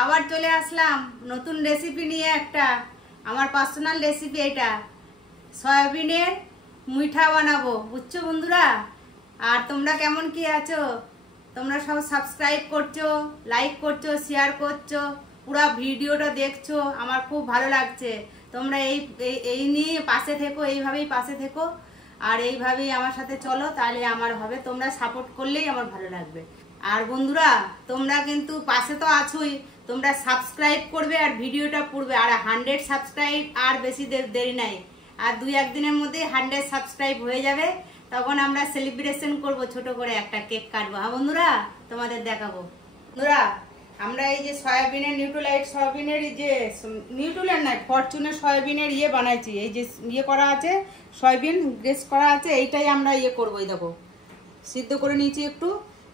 আবার চলে আসলাম নতুন রেসিপি নিয়ে। একটা আমার পার্সোনাল রেসিপি, এটা সয়াবিনের মুইঠা বানাবো, বুঝছো বন্ধুরা। আর তোমরা কেমন কি আছো? তোমরা সব সাবস্ক্রাইব করছো, লাইক করছো, শেয়ার করছো, পুরো ভিডিওটা দেখছো, আমার খুব ভালো লাগছে। তোমরা এই নিয়ে পাশে থেকো, এইভাবেই পাশে থেকো, আর এইভাবেই আমার সাথে চলো, তাহলে আমার হবে। তোমরা সাপোর্ট করলেই আমার ভালো লাগবে। আর বন্ধুরা, তোমরা কিন্তু পাশে তো আছোই, তোমরা সাবস্ক্রাইব করবে আর ভিডিওটা পড়বে। আর 100 সাবস্ক্রাইব আর বেশি দেরি নাই, আর 2-1 দিনের মধ্যে 100 সাবস্ক্রাইব হয়ে যাবে। তখন আমরা সেলিব্রেশন করব, ছোট করে একটা কেক কাটবো। হ্যাঁ বন্ধুরা, তোমাদের দেখাবো। বন্ধুরা, আমরা এই যে সয়াবিনের নিউট্রিলাইট, সয়াবিনের এই যে নিউট্রিলাইট নাই, ফরচুনের সয়াবিনের বানাইছি। এই যে করা আছে, সয়াবিন গ্রেস করা আছে, এইটাই আমরা করবো। এই দেখো, সিদ্ধ করে নিয়েছি একটু।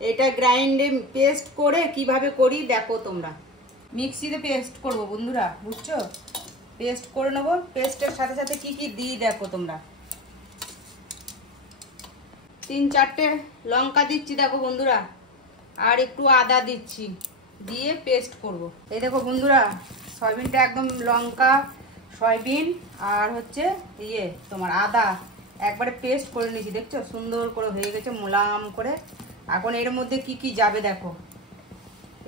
এটা গ্রাইন্ডে পেস্ট করে কিভাবে করি দেখো তোমরা। মিক্সিতে পেস্ট করব বন্ধুরা, বুঝছো? পেস্ট করে নেবো। পেস্টের সাথে সাথে কি কি দিই দেখো তোমরা। 3-4টে লঙ্কা দিচ্ছি দেখো বন্ধুরা, আর একটু আদা দিচ্ছি, দিয়ে পেস্ট করব। এই দেখো বন্ধুরা, সয়াবিনটা একদম লঙ্কা, সয়াবিন আর হচ্ছে তোমার আদা একবারে পেস্ট করে নিয়েছি। দেখছো সুন্দর করে হয়ে গেছে, মোলাম করে। এখন এর মধ্যে কি কি যাবে দেখো।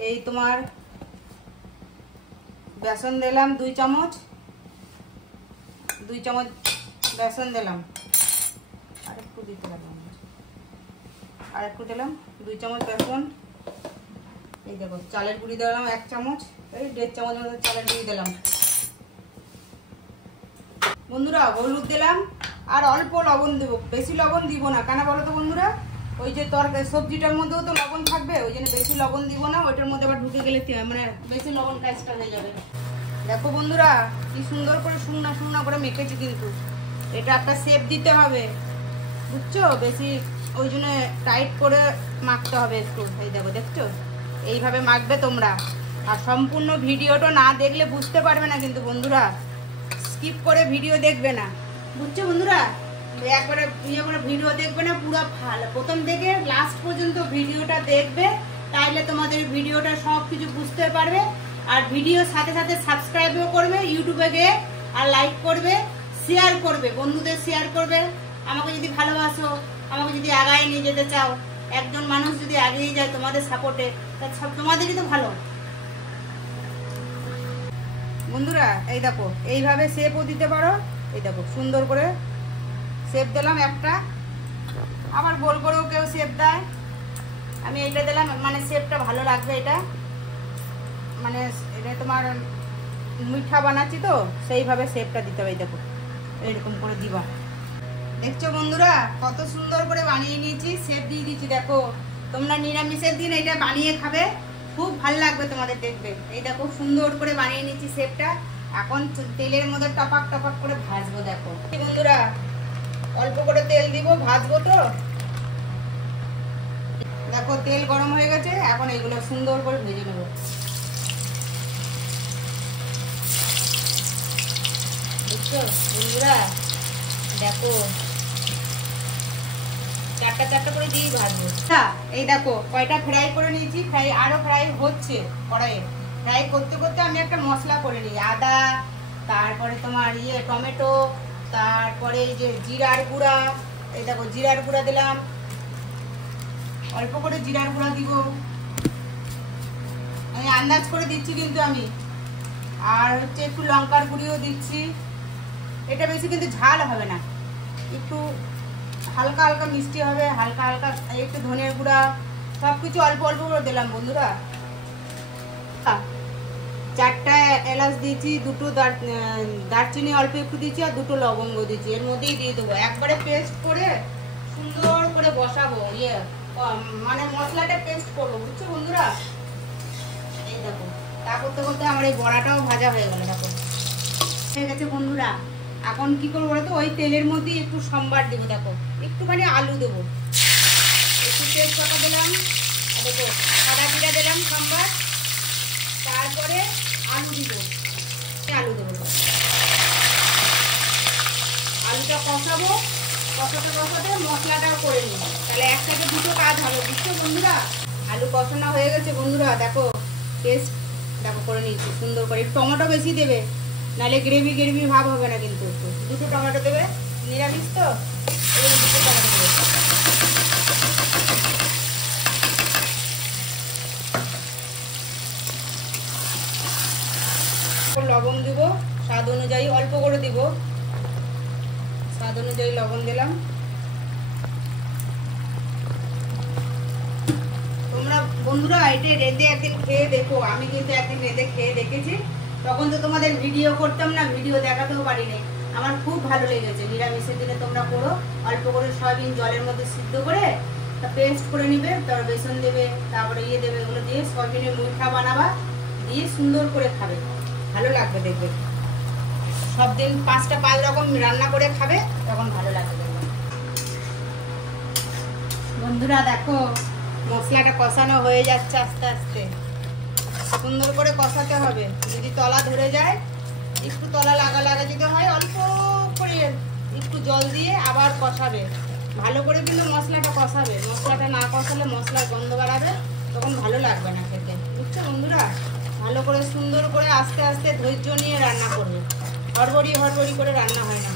এই তোমার বেসন দিলাম 2 চামচ, 2 চামচ বেসন দিলাম, আর একটু দিতে লাগলাম, আর একটু দিলাম 2 চামচ বেসন। এই দেখো চালের গুঁড়ি দিলাম 1 চামচ, এই 1.5 চামচ মতো চালের গুঁড়ি দিলাম বন্ধুরা। হলুদ দিলাম, আর অল্প লবণ দেবো, বেশি লবণ দিব না। কেন বলো তো বন্ধুরা, ওই যে তরকারি সবজিটার মধ্যেও তো লবণ থাকবে, ওই জন্য বেশি লবণ দিব না। ওইটার মধ্যে আবার ঢুকে গেলে মানে বেশি লবণ কাজটা হয়ে যাবে। দেখো বন্ধুরা, কি সুন্দর করে শুকনা শুকনা করে মেখেছি, কিন্তু এটা একটা শেপ দিতে হবে, বুঝছো? বেশি ওই জন্য টাইট করে মাখতে হবে একটু। এই দেখো, দেখছো এইভাবে মাখবে তোমরা। আর সম্পূর্ণ ভিডিওটা না দেখলে বুঝতে পারবে না কিন্তু বন্ধুরা, স্কিপ করে ভিডিও দেখবে না, বুঝছো বন্ধুরা? একবারে করে ভিডিও দেখবে না, পুরো ভালো প্রথম থেকে লাস্ট পর্যন্ত ভিডিওটা দেখবে, তাইলে তোমাদের ভিডিওটা সব কিছু বুঝতে পারবে। আর ভিডিওর সাথে সাথে সাবস্ক্রাইবও করবে ইউটিউবে গিয়ে, আর লাইক করবে, শেয়ার করবে, বন্ধুদের শেয়ার করবে। আমাকে যদি ভালোবাসো, আমাকে যদি আগায় নিয়ে যেতে চাও, একজন মানুষ যদি এগিয়ে যায় তোমাদের সাপোর্টে, তা তোমাদেরই তো ভালো বন্ধুরা। এই দেখো এইভাবে শেপও দিতে পারো। এই দেখো সুন্দর করে শেপ দিলাম একটা, আবার গোল করেও কেউ শেপ দেয়। আমি এইটা দিলাম, মানে শেপটা ভালো লাগবে। এটা মানে এটা তোমার মিঠা বানাচ্ছি তো, সেইভাবে শেপটা দিতে হবে। এই দেখো এইরকম করে দিবা। দেখছো বন্ধুরা, কত সুন্দর করে বানিয়ে নিয়েছি, শেপ দিয়ে দিচ্ছি। দেখো তোমরা নিরামিষের দিন এটা বানিয়ে খাবে, খুব ভালো লাগবে তোমাদের দেখবে। এই দেখো সুন্দর করে বানিয়ে নিয়েছি শেপটা। এখন তেলের মধ্যে টপাক টপাক করে ভাজবো। দেখো বন্ধুরা, অল্প করে তেল দিব, ভাজবো তো। দেখো তেল গরম হয়ে গেছে, এখন এগুলো সুন্দর করে ভেজে নেবো। বুঝছো বন্ধুরা, দেখো 4টা করে দিয়ে ভাজবো। এই দেখো কয়টা ফ্রাই করে নিয়েছি, আরো ফ্রাই হচ্ছে কড়াইয়ে। ফ্রাই করতে করতে আমি একটা মশলা করে নিই, আদা, তারপরে তোমার টমেটো, তারপরে এই যে জিরার গুঁড়া। এই দেখো জিরার গুঁড়া দিলাম, অল্প করে জিরার গুঁড়া দিব, আমি আন্দাজ করে দিচ্ছি কিন্তু আমি। আর হচ্ছে একটু লঙ্কার গুঁড়িও দিচ্ছি। এটা বেশি কিন্তু ঝাল হবে না, একটু হালকা হালকা মিষ্টি হবে, হালকা হালকা। একটু ধনের গুঁড়া, সবকিছু অল্প অল্প করে দিলাম বন্ধুরা। 4টা এলাচ দিয়েছি, 2টো দারচিনি অল্প একটু দিচ্ছি, আর 2টো লবঙ্গ দিচ্ছি। এর মধ্যেই দিয়ে দেবো, একবারে পেস্ট করে সুন্দর করে বসাবো। মানে মশলাটা পেস্ট করবো, বুঝছো বন্ধুরা? এই দেখো তা করতে করতে আমার এই বড়াটাও ভাজা হয়ে গেল। দেখো হয়ে গেছে বন্ধুরা। এখন কি করবো বলতো, ওই তেলের মধ্যে একটু সম্বার দেবো। দেখো একটুখানি আলু দেবো, একটু তেজপাতা দিলাম, দেখো সাদা জিরা দিলাম সম্বার, তারপরে আলু দিব, আলু দেবো। আলুটা কষাবো, কষাতে কষাতে মশলাটাও করে নিই, তাহলে একসাথে দুটো কাজ হবে, বুঝছো বন্ধুরা? আলু কষানো হয়ে গেছে বন্ধুরা। দেখো পেস্ট দেখো করে নিচ্ছি সুন্দর করে। টমেটো বেশি দেবে, নাহলে গ্রেভি গ্রেভি ভাব হবে না কিন্তু। দুটো টমেটো দেবে, নিরামিষ তো দুটো টমেটো দেবে। লবণ দিব স্বাদ অনুযায়ী, অল্প করে দিব, স্বাদ অনুযায়ী লবণ দিলাম। তোমরা বন্ধুরা এটা রেঁধে একদিন খেয়ে দেখো, আমি কিন্তু একদিন রেঁধে খেয়ে দেখেছি। তখন তো তোমাদের ভিডিও করতাম না, ভিডিও দেখাতেও পারিনি। আমার খুব ভালো লেগেছে। নিরামিষের দিনে তোমরা করো, অল্প করে সয়াবিন জলের মধ্যে সিদ্ধ করে তা পেস্ট করে নিবে, তারপর বেসন দেবে, তারপরে দেবে, এগুলো দিয়ে সয়াবিনের মুইঠা বানাবা, দিয়ে সুন্দর করে খাবে, ভালো লাগবে দেখবে। সব দিন 5 রকম রান্না করে খাবে, তখন ভালো লাগবে। বন্ধুরা দেখো মশলাটা কষানো হয়ে যাচ্ছে আস্তে আস্তে। সুন্দর করে কষাতে হবে, যদি তলা ধরে যায়, একটু তলা লাগা লাগা যদি হয়, অল্প করে একটু জল দিয়ে আবার কষাবে ভালো করে, কিন্তু মশলাটা কষাবে। মশলাটা না কষালে মশলার গন্ধ বাড়াবে, তখন ভালো লাগবে না খেতে, বুঝছো বন্ধুরা? ভালো করে সুন্দর করে আস্তে আস্তে ধৈর্য নিয়ে রান্না করবে, হড়বড়ি হড়বড়ি করে রান্না হয় না।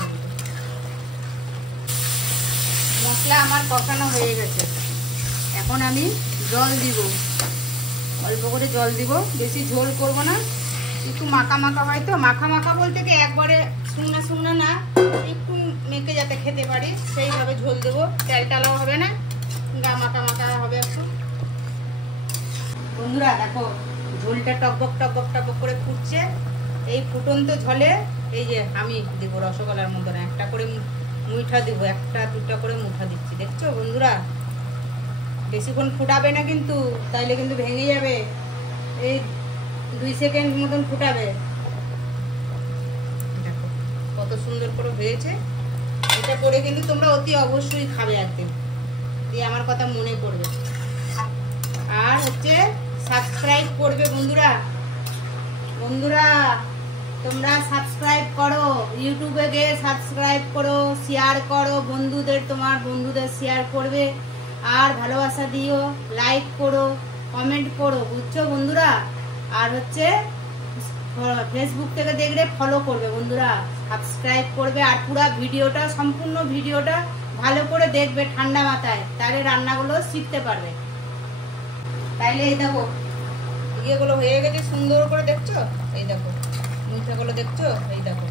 মশলা আমার কষানো হয়ে গেছে, এখন আমি জল দিব, অল্প করে জল দিব, বেশি ঝোল করব না, একটু মাখা মাখা হয় তো। মাখা মাখা বলতে কি একবারে শুকনা শুকনা না, একটু মেখে যাতে খেতে পারি সেইভাবে ঝোল দেবো, টালটালাও হবে না, গা মাখা মাখা হবে একটু। বন্ধুরা দেখো ঝোলটা টকবক টকবক টকবক করে ফুটছে। এই ফুটন্ত ঝোলে এই যে আমি দেবো রসগোল্লার মতন একটা করে মুইঠা দেব, একটা দুটা করে মুঠা দিচ্ছি, দেখছো বন্ধুরা? বেশিক্ষণ ফুটাবে না কিন্তু, তাইলে কিন্তু ভেঙে যাবে। এই 2 সেকেন্ড মতন ফুটাবে। দেখো কত সুন্দর করে হয়েছে। এটা করে কিন্তু তোমরা অতি অবশ্যই খাবে একদিন, দিয়ে আমার কথা মনে পড়বে। আর হচ্ছে সাবস্ক্রাইব করবে বন্ধুরা। বন্ধুরা তোমরা সাবস্ক্রাইব করো, ইউটিউবে গিয়ে সাবস্ক্রাইব করো, শেয়ার করো বন্ধুদের, তোমার বন্ধুদের শেয়ার করবে, আর ভালোবাসা দিও, লাইক করো, কমেন্ট করো, বুঝছো বন্ধুরা? আর হচ্ছে ফেসবুক থেকে দেখলে ফলো করবে বন্ধুরা, সাবস্ক্রাইব করবে। আর পুরো ভিডিওটা, সম্পূর্ণ ভিডিওটা ভালো করে দেখবে ঠান্ডা মাথায়, তাহলে রান্নাগুলো শিখতে পারবে। তাইলে এই দেখো ইয়েগুলো হয়ে গেছে সুন্দর করে, দেখছো? এই দেখো মুইঠাগুলো দেখছো, এই দেখো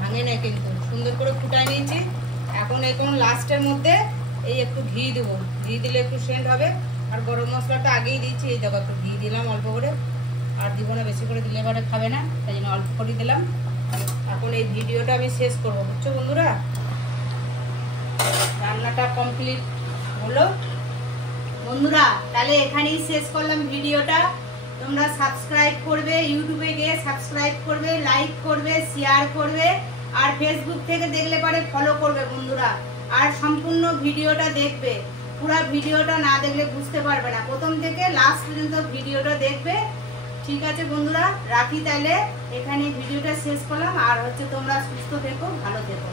ভাঙে নেই কিন্তু, সুন্দর করে ফুটাই নিয়েছি। এখন লাস্টের মধ্যে এই একটু ঘি দেবো, ঘি দিলে একটু সেন্ট হবে। আর গরম মশলাটা আগেই দিয়েছি, এই দেখো একটু ঘি দিলাম অল্প করে, আর দিব না, বেশি করে দিলে এবারে খাবে না, তাই জন্য অল্প করে দিলাম। এখন এই ভিডিওটা আমি শেষ করবো, বুঝছো বন্ধুরা? রান্নাটা কমপ্লিট হলো বন্ধুরা, তাহলে এখানেই শেষ করলাম ভিডিওটা। তোমরা সাবস্ক্রাইব করবে, ইউটিউবে গিয়ে সাবস্ক্রাইব করবে, লাইক করবে, শেয়ার করবে, আর ফেসবুক থেকে দেখলে পরে ফলো করবে বন্ধুরা। আর সম্পূর্ণ ভিডিওটা দেখবে, পুরো ভিডিওটা না দেখলে বুঝতে পারবে না, প্রথম থেকে লাস্ট পর্যন্ত ভিডিওটা দেখবে। ঠিক আছে বন্ধুরা, রাখি তাহলে, এখানে ভিডিওটা শেষ করলাম। আর হচ্ছে তোমরা সুস্থ থেকো, ভালো থেকো।